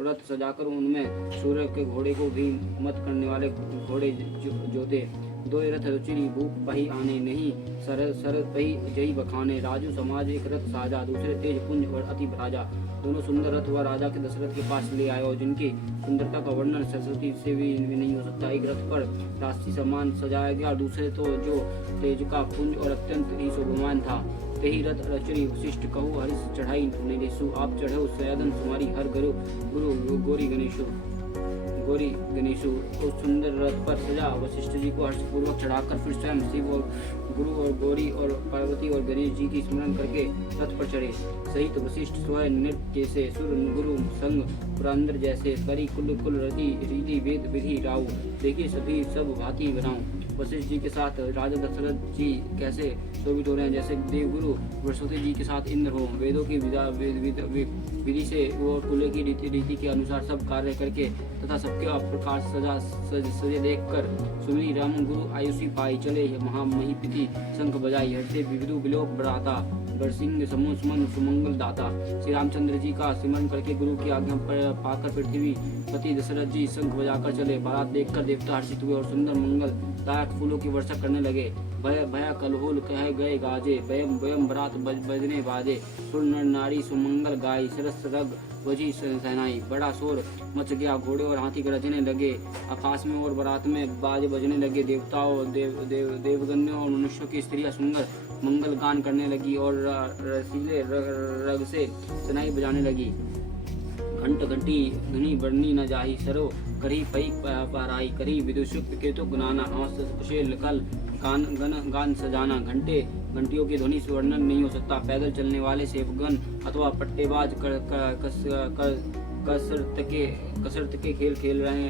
रथ सजाकर उनमें सूर्य के घोड़े को भी मत करने वाले घोड़े जोते। दो रथ रुचिरी भूप पही आने नहीं, सरल पही जही बखाने। राजू समाज एक रथ साजा, दूसरे तेज पुंज और अति भराजा। दोनों सुंदर रथ वह राजा के दशरथ के पास ले आए और जिनकी सुंदरता का वर्णन सरस्वती से भी नहीं हो सकता। एक रथ पर राष्ट्रीय सम्मान सजाया गया, दूसरे तो जो तेज का पुंज और अत्यंत ही शोभमान था। यही रथ रचरी वशिष्ठ कहू हरिश चढ़ाई नरेशु, आप चढ़ो सयादन तुम्हारी हर गुरु गौरी गणेशु। उस सुंदर रथ पर सजा वशिष्ठ जी को हर्षपूर्वक चढ़ाकर फिर स्वयं शिव और गुरु और गौरी और पार्वती और गणेश जी की स्मरण करके रथ पर चढ़े। सहित वशिष्ठ स्वयं नृत्य जैसे सुर गुरु संग पुरंदर जैसे करी कुल रीति वेद विधि राव, देखिए सभी सब भांति बनाऊं। वशिष्ठ जी के साथ राजा दशरथ जी कैसे शोभित हो रहे हैं, जैसे देवगुरु बृहस्पति जी के साथ इंद्र हो। वेदों की विधि से वो कुल की रीति के अनुसार सब कार्य करके तथा सबके प्रकार सजे देख कर सुमिरी राम गुरु आयुषी पाई चले महामहिपति शंख बजाई, हर्षे विविधु विलोक बढ़ाता बरसिंह समूह सुमन सुमंगल दाता। श्री रामचंद्र जी का सिमरन करके गुरु की आज्ञा पाकर पृथ्वी पति दशरथ जी शंख बजाकर चले। बारात देखकर देवता हर्षित हुए और सुंदर मंगल दायक फूलों की वर्षा करने लगे। भया कलहोल कह गए गाजे, बयम बरात बजने बाजे। सुर नर नारी सुमंगल गाई, सरस रग बजी सहनाई। बड़ा शोर मच गया, घोड़े और हाथी गरजने लगे। आकाश में और बारात में बाजे बजने लगे। देवताओं देवगणों और मनुष्यों की स्त्रियां सुंदर मंगल गान करने लगी और रसीले रग से सनाई बजाने लगी। घंट घंटी धुनी बरनी न जाही, सरो करी पई पाराई। करी विदुषुक केतु गुनाना, हंस कुशेल कल गान सजाना। घंटियों की ध्वनि से वर्णन नहीं हो सकता। पैदल चलने वाले सेवकगण अथवा पट्टेबाज कसरत के खेल खेल रहे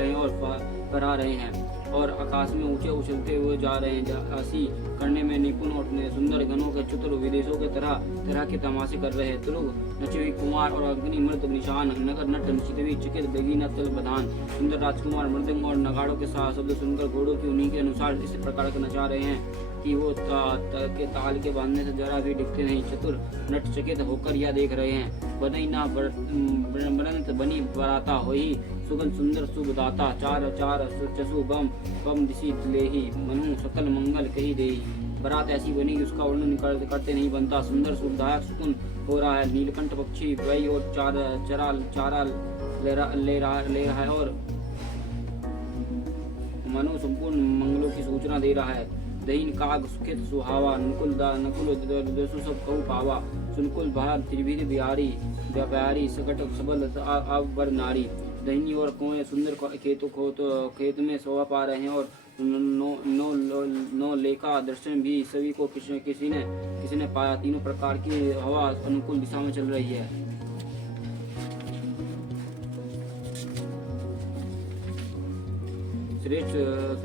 हैं और फहरा रहे हैं और आकाश में ऊंचे उछलते हुए जा रहे हैं। हंसी करने में निपुण और सुंदर गणों के चतुर विदेशों के तरह के तमाशे कर रहे हैं। तुरुग नचवी कुमार और अग्नि मृत निशान, नगर नट निशितवी चिकित बेगी न तल बधान। सुंदर राजकुमार मृदंग और नगाड़ों के साथ शब्द सुनकर घोड़ों की उन्हीं के अनुसार इस प्रकार के नचा रहे हैं कि वो के ताल के बांधने से जरा भी दिखते नहीं। चतुर नट चकित होकर यह देख रहे हैं। बनई ना बनंत बनी बराता होई, सुगंध सुंदर शुभदाता। चार चार चसु बम बम दिशी लेही, मनु सकल मंगल कही देही। बरात ऐसी बनी कि उसका वर्णन करते नहीं बनता। सुंदर सुखदायक सुकुन हो रहा है। नीलकंठ पक्षी वही और चारा ले रहा है और मनु संपूर्ण मंगलों की सूचना दे रहा है। दहीन काग सुखित सुहावा, नकुल दसु सब कहु पावा। सुनकुल भार त्रिविध बिहारी व्यापारी, सकट सबल अवर नारी। दहिनी और कोए सुंदर खेत में शोभा पा रहे हैं और नो लेका दर्शन भी सभी को किसी ने पाया। तीनों प्रकार की हवा अनुकूल दिशा में चल रही है। श्रेष्ठ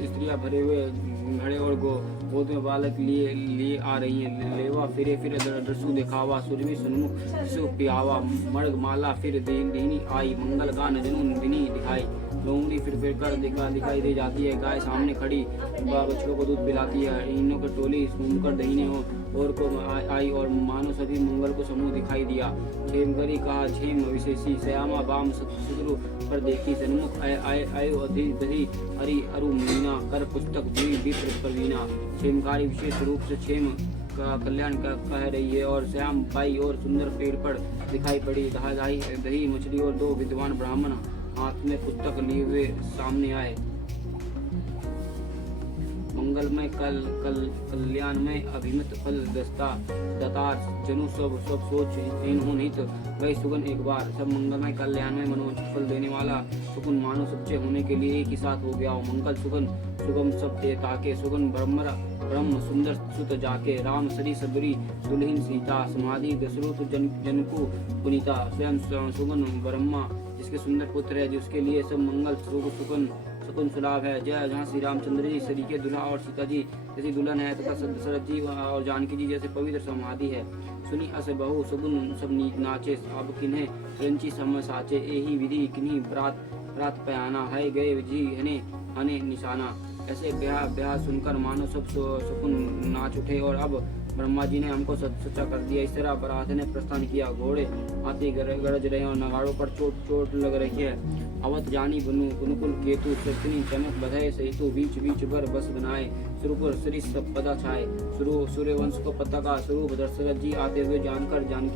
स्त्रियां भरे हुए घड़े और गोद में बालक लिए आ रही हैं। लेवा फिरे दरसु दिखावा, सुरभि सुनमुख शिशु पियावा। मर्ग माला फिर दीनी आई, मंगल गान जनून विनी दिखाई। लोमड़ी फिर कर दिखाई दे जाती है। गाय सामने खड़ी बछड़ों को दूध पिलाती है। इनों की टोली घूमकर दहीने और को आई और मानो सभी मंगल को समूह दिखाई दिया। छेमगरी कहा छेम विशेषी, श्यामा बाम शत्रु पर देखी। सन्मुख आयो अधि हरि अरु मीना, कर पुस्तक दुई विप्र प्रवीणा। छेमकारी विशेष रूप से छेम का कल्याण कह रही है और श्याम बाई और सुंदर पेड़ पर दिखाई पड़ी। दही मछली और दो विद्वान ब्राह्मण हाथ में पुस्तक लिए हुए सामने आए। मंगलमय कल्याणमय अभिमत फल दतार जनु सब सोच हित वही सुगन एक बार। सब मंगलमय कल्याणमय मनोज फल देने वाला सुगुन मानो सच्चे होने के लिए एक ही साथ हो गया हो। मंगल सुगन सुगम सब ताके, सुगन ब्रह्म सुंदर सुत जाके। राम सरी सबरी दुल्हीन सीता, समाधि दशरथ जनकु पुनीता। स्वयं सुगन ब्रह्मा जिसके सुंदर पुत्र है, जिसके लिए सब मंगल सुकुन सुलाभ है। जय जहाँ श्री रामचंद्र जी सरी के दुल्हा और सीता जी जैसी दुल्हन है तथा दशरथ जी और जानकी जी जैसे पवित्र समाधि है। सुनी अस बहु सगुन सब नाचे, अब किन्हें रंची समय साचे। यही विधि किन्हीं रात पयाना, है गए जी हने निशाना। ऐसे ब्याह सुनकर मानो सब सुकुन नाच उठे और अब ब्रह्मा जी ने हमको सच्चा कर दिया। इस तरह बारात ने प्रस्थान किया। घोड़े हाथी गरज रहे और नगाड़ों पर चोट लग रही है। अवत जानी बनु कुनुकुल केतु सस्तनी चमक बधाए सहितु बीच बीच बर बस बनाए। सुरपुर श्री सब पदा छाए। सूर्यवंश को पताका स्वरूप दशरथ जी आते हुए जानकर जनक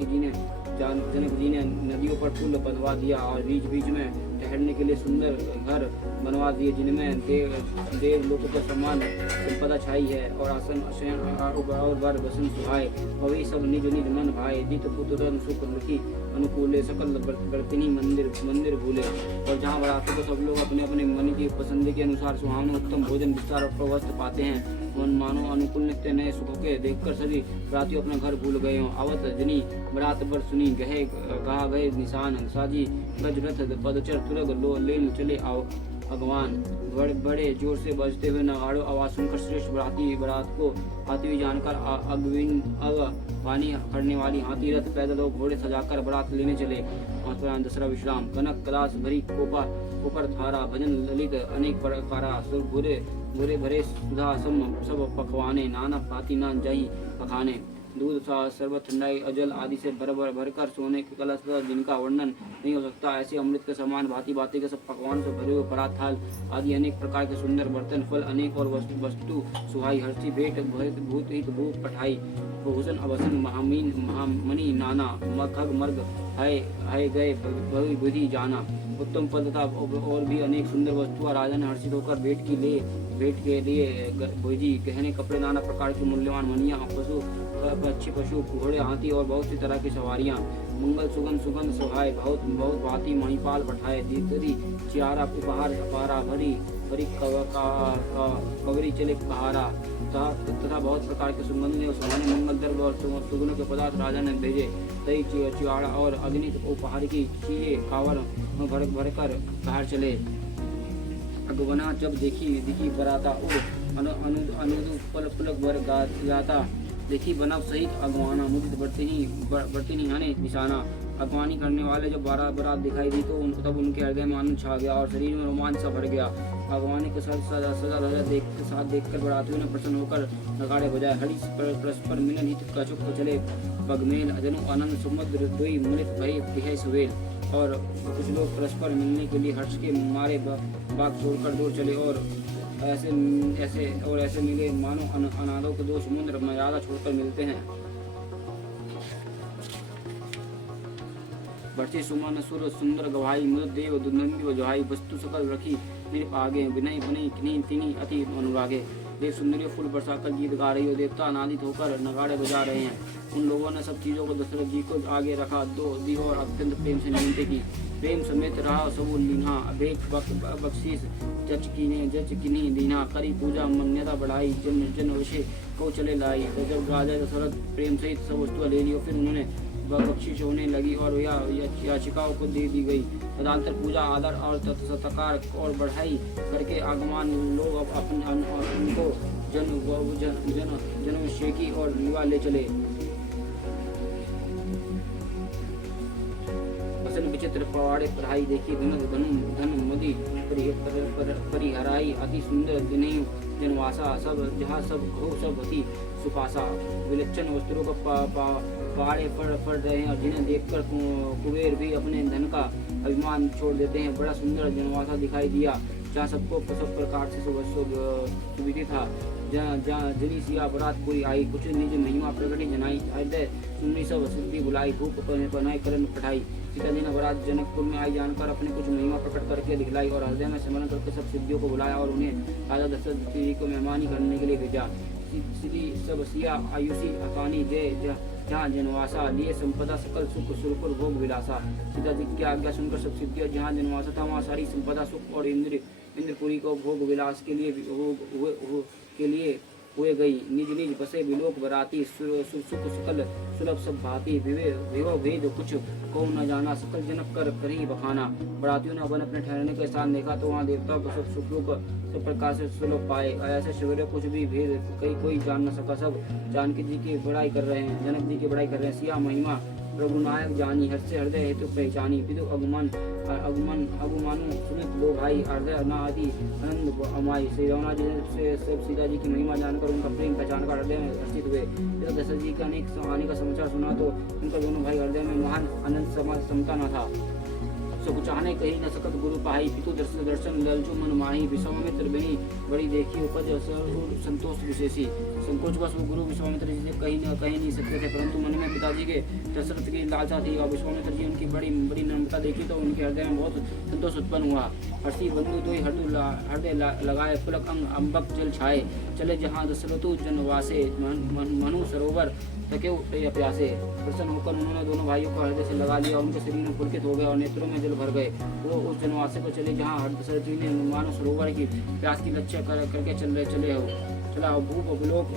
जी ने नदियों पर पुल बंधवा दिया और बीच बीच में ठहरने के लिए सुंदर घर बनवा दिए, जिनमें देव लोगों को समान संपदा छाई है और आसन शयन और बर बसन सुहाए। वही सब निज निज मन भाए। जित पुत्र सुख रुखी अनुकूले सकल बर्तिनी मंदिर भूले। और जहाँ बरातों को सब लोग अपने अपने मन की पसंद के अनुसार सुहावना उत्तम भोजन विस्तार और वस्त्र पाते हैं। मानो अनुकूल नित्य नए सुखों के देखकर सभी बराती अपना घर भूल गए हों। आवत जनी बरात पर सुनी कहा गए निशान साजी गज रथ पदचर तुरग लो लेन चले आओ भगवान। बड़े जोर से बजते हुए नगाड़ों आवाज सुनकर श्रेष्ठ बरात को आती हुई जानकर अगवानी करने वाली हाथी रथ पैदल और घोड़े सजाकर बरात लेने चले। दसरा विश्राम कनक कलाश भरी कोपर थारा भजन ललित अनेक प्रकारा सुर बुरे भरे सुधा सब पकवाने नाना भांति ना जाही पखाने। दूध शरबत ठंडाई अजल आदि से भरकर सोने के कलश जिनका वर्णन नहीं हो सकता, ऐसे अमृत के समान भांति भांति के सब पकवान से भरे हुए परात थाल आदि अनेक प्रकार के सुंदर बर्तन फल अनेक और वस्तु सुहाई हर्षी भेंट भूत हित भूप पठाई भूषण अवसन महामणि नाना मखग मर्ग है गए विधि जाना। उत्तम पद तथा और भी अनेक सुंदर वस्तुआ राजा ने हर्षित होकर भेंट के लिए भोजी गहने कपड़े नाना प्रकार की मूल्यवान मनिया अच्छे पशु घोड़े हाथी और बहुत सी तरह की सवारियां मंगल सुगंध सुहाय बहुत भांति महिपाल बैठाए दीदी चियारा उपहार सपारा भरी कवरी चले कहारा तथा बहुत प्रकार के सुगंध और सुहाने मंगल द्रव्य और सुगंधों के पदार्थ राजा ने भेजे। दही चियाड़ा और अग्नि उपहार की चीजें कावर भर कर बाहर चले। अगवना जब दिखी बराता पुलक भर गाता देखी बनव सहित अगवाना मुदित बढ़ती नहीं आने निशाना। अगवानी करने वाले जब बारात दिखाई दी तो तब उनके हृदय में आनंद छा गया और शरीर में रोमांच सा भर गया। अगवानी के साथ देखकर बरातियों ने प्रसन्न होकर नगाड़े बजाए। हरि परस्पर मिलन हित कछुक चले बगमेल अजनु आनंद समुद्र दुई मुनित भय बिहै सुवेल। और कुछ लोग परस्पर मिलने के लिए हर्ष के मारे बाग छोड़कर दूर चले और ऐसे मिले मानो अनादों के दो समुद्र मर्यादा छोड़कर मिलते हैं। बढ़ती सुमन सुर सुंदर गवाही मृद देव दुर्नंदी वजहाई वस्तु सकल रखी मेरे आगे विनय बनी किन्हीं तिनी अति अनुरागे। देव सुंदरी फूल बरसा कर गीत गा रही हो, देवता आनंदित होकर नगाड़े बजा रहे हैं। उन लोगों ने सब चीजों को दशरथ जी को आगे रखा दी और अत्यंत प्रेम से निमंत्रित की। प्रेम समेत रहा सबू लीन्हा भेंट बख्शीश जच किन्हीं दीना करी पूजा मन्यता बढ़ाई जन विषय को चले लाई। तो जब राजा दशरथ प्रेम सहित सब वस्तुएं ले ली और फिर उन्होंने बख्शीश होने लगी और याचिकाओं को दे दी गई। तदंतर पूजा आदर और सत्कार और बढ़ाई करके आगमान लोग उनको जन शेखी और विवाह ले चले। विचित्र पवाड़े पढ़ाई देखी धन मदी परिहराई अति सुंदर जनवासा सब जहाँ सब अति सुपासा। विलक्षण वस्त्रों का पहाड़े पड़ रहे हैं और जिन्हें देखकर कुबेर भी अपने धन का अभिमान छोड़ देते हैं। बड़ा सुंदर जनवासा दिखाई दिया जहाँ सबको सब प्रकार से सुविधित था। जहाँ जनी सिया बरात पूरी आई कुछ निज महिमा प्रगटी जनाई हृदय सुननी सब सिद्धि बुलाई भूप पनाई करण पठाई। सीता जी ने बरात जनकपुर में आई जानकर अपने कुछ महिमा प्रकट करके दिखलाई और हृदय में स्मरण करके सब सिद्धियों को बुलाया और उन्हें राजा दशरथ जी को मेहमानी करने के लिए भेजा। सीधी सब सिया आयुषी अकानी जय जहाँ जनवासा लिए संपदा सकल सुख सुरपुर भोग विलासा। सीता जी की आज्ञा सुनकर सब सिद्धियां जहाँ जनवासा था वहाँ सारी संपदा सुख और इंद्रपुरी को भोग विलास के लिए हुए गई। निज निज बसे विलोक बराती सुख सकल सुलभ सब भांति विभव भेद कुछ को न जाना सकल जनक कर ही बखाना। बरातियों ने अपने ठहरने के स्थान देखा तो वहाँ देवता को सब सुख सब प्रकार से सुलभ पाए। ऐसे सवेरे कुछ भी भेद कोई जान न सका। सब जानकी जी की बड़ाई कर रहे हैं, जनक जी की बड़ाई कर रहे हैं। सिया महिमा रघुनायक जानी, हर्ष से हृदय हेतु पहचानी। पितु अगुमानु सुमित दो भाई, हृदय न आदि आनंद अमाई। श्री रघुनाथ जी से सीता जी की महिमा जानकर उनका प्रेम पहचान कर हृदय में हर्षित हुए। पिता दशरथ जी का अनेक हानि का समाचार सुना तो उनका दोनों भाई हृदय में महान आनंद समता न था। सब चाहने कही न सकत गुरु पाही, पितु दर्शन ललचु मन माही। विश्वामित्र बनी बड़ी देखी उपज संतोष विशेषी। संकोच बस वो गुरु विश्वामित्र जी से कही नहीं सकते थे, परंतु मन में पिताजी के दशरथ की लालसा थी और विश्वामित्र जी उनकी बड़ी नम्रता देखी तो उनके हृदय में बहुत संतोष उत्पन्न हुआ। हर्षी बंधु दो हृदय लगाए, पुलक अंग अम्बक जल छाए। चले जहाँ दशरथु जनवासे, मनु सरोवर थके प्यासे। प्रसन्न होकर उन्होंने दोनों भाइयों को हृदय से लगा लिया, उनके शरीर में पुलकित हो गए और नेत्रों में जल भर गए। वो उस जनवासे को चले जहाँ दशरथ जी ने मानो सरोवर की प्यास की लक्ष्य करके चला भूप अवलोक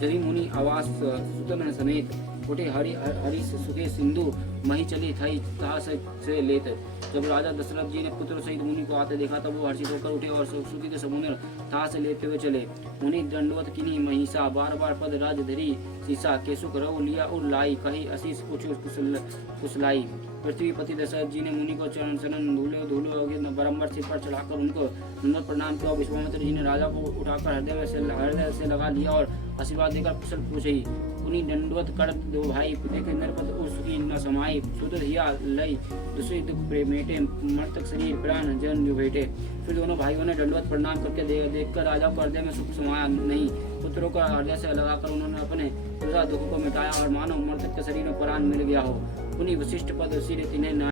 जरी मुनि आवास सुतन समेत। उठे हरि सुखे सिंधु मही चली थई ता से लेत। जब राजा दशरथ जी ने पुत्र सहित मुनि को आते देखा तब वो हर्षित होकर उठे और सुखी के समुद्र था से लेते हुए चले। मुनि दंडवत किन्हीं महिषा, बार बार पद राज धरी सीसा। केसुक रव लिया उर लाई, कही असीस कुछ कुसलाई। पृथ्वी पति दशरथ जी ने मुनि को चरण चरण धूलो बरम्बर सिर पर चढ़ाकर उनको नम्र प्रणाम किया। विश्वामित्र जी ने राजा को उठाकर हृदय से लगा लिया और आशीर्वाद देकर कुशल पूछी। उन्हीं दंडवत कर दो भाई, देखे नरपत और सुखी न समाई। सुत हिया लई दूसरी दुख प्रेमेटे, मर्तक शरीर प्राण जन जो बेटे। फिर दोनों भाइयों ने दंडवत प्रणाम करके देखकर राजा को हृदय में सुख समाया नहीं। पुत्रों को हृदय से लगाकर उन्होंने अपने दुख को मिटाया और मानो मर्तक के शरीर में प्राण मिल गया हो। उन्हीं वशिष्ठ पद सिर तिन्हें